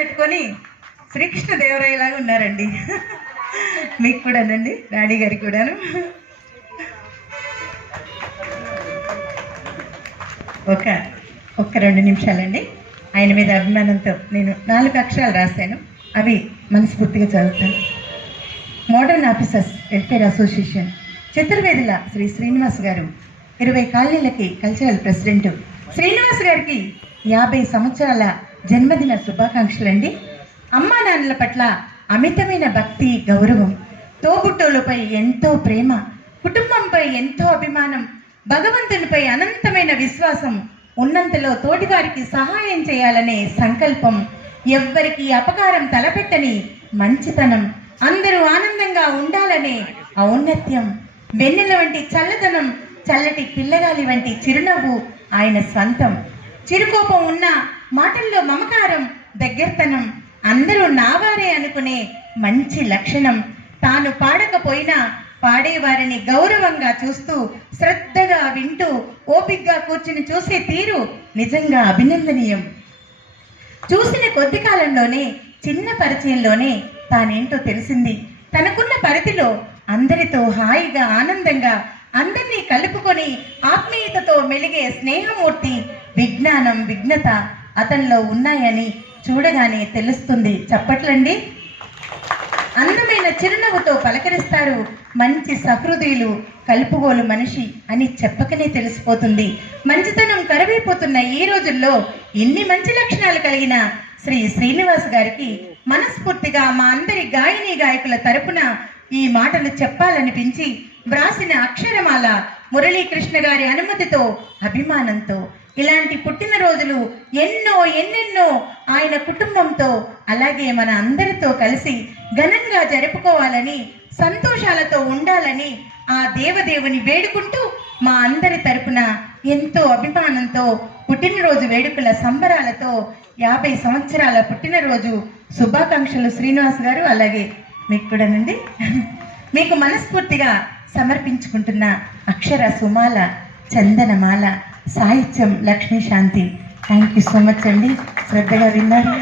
పెట్టుకొని శ్రీకృష్ణ దేవరాయలాగా ఉన్నారండి. మీకు కూడానండి, డాడీ గారికి కూడాను. ఒక్క 2 నిమిషాలండి. ఆయన మీద అభిమానంతో నేను 4 అక్షరాలు రాశాను, అవి మనస్ఫూర్తిగా చదువుతాను. Modern officers welfare association Chaturvedula Shri Srinivas గారు 20 కాలనీలకి కల్చరల్ ప్రెసిడెంట్. శ్రీనివాస్ గారికి 50 సంవత్సరాల జన్మదిన శుభాకాంక్షలండి. అమ్మా నాన్నల పట్ల అమితమైన భక్తి, గౌరవం, తోబుట్టోలపై ఎంతో ప్రేమ, కుటుంబంపై ఎంతో అభిమానం, భగవంతునిపై అనంతమైన విశ్వాసం, ఉన్నంతలో తోటివారికి సహాయం చేయాలనే సంకల్పం, ఎవ్వరికి అపకారం తలపెట్టని మంచితనం, అందరూ ఆనందంగా ఉండాలనే ఔన్నత్యం, వెన్నెల వంటి చల్లదనం, చల్లటి పిల్లగాలి వంటి చిరునవ్వు ఆయన స్వంతం. చిరుకోపం ఉన్న మాటల్లో మమకారం, దగ్గరతనం, అందరూ నావారే అనుకునే మంచి లక్షణం, తాను పాడకపోయినా పాడేవారిని గౌరవంగా చూస్తూ శ్రద్ధగా వింటూ ఓపిగ్గా కూర్చుని చూసే తీరు నిజంగా అభినందనీయం. చూసిన కొద్ది కాలంలోనే, చిన్న పరిచయంలోనే తానేంటో తెలిసింది. తనకున్న పరిధిలో అందరితో హాయిగా ఆనందంగా అందరినీ కలుపుకొని ఆత్మీయతతో మెలిగే స్నేహమూర్తి, విజ్ఞానం, విఘ్నత అతనిలో ఉన్నాయని చూడగానే తెలుస్తుంది. చప్పట్లండి. అందమైన చిరునవ్వుతో పలకరిస్తారు, మంచి సహృదయులు, కలుపుగోలు మనిషి అని చెప్పకనే తెలిసిపోతుంది. మంచితనం కరువైపోతున్న ఈ రోజుల్లో ఇన్ని మంచి లక్షణాలు కలిగిన శ్రీ శ్రీనివాస్ గారికి మనస్ఫూర్తిగా మా అందరి గాయని గాయకుల తరపున ఈ మాటలు చెప్పాలనిపించి వ్రాసిన అక్షరమాల మురళీకృష్ణ గారి అనుమతితో, అభిమానంతో ఇలాంటి పుట్టినరోజులు ఎన్నెన్నో ఆయన కుటుంబంతో అలాగే మన అందరితో కలిసి ఘనంగా జరుపుకోవాలని, సంతోషాలతో ఉండాలని ఆ దేవదేవుని వేడుకుంటూ మా అందరి తరపున ఎంతో అభిమానంతో పుట్టినరోజు వేడుకల సంబరాలతో 50 సంవత్సరాల పుట్టినరోజు శుభాకాంక్షలు శ్రీనివాస్ గారు. అలాగే మీకు కూడానండి. మీకు మనస్ఫూర్తిగా సమర్పించుకుంటున్న అక్షర సుమాల, చందనమాల, సాహిత్యం లక్ష్మీ శాంతి. థ్యాంక్ యూ సో మచ్ అండి. శ్రద్ధగా విన్నారు.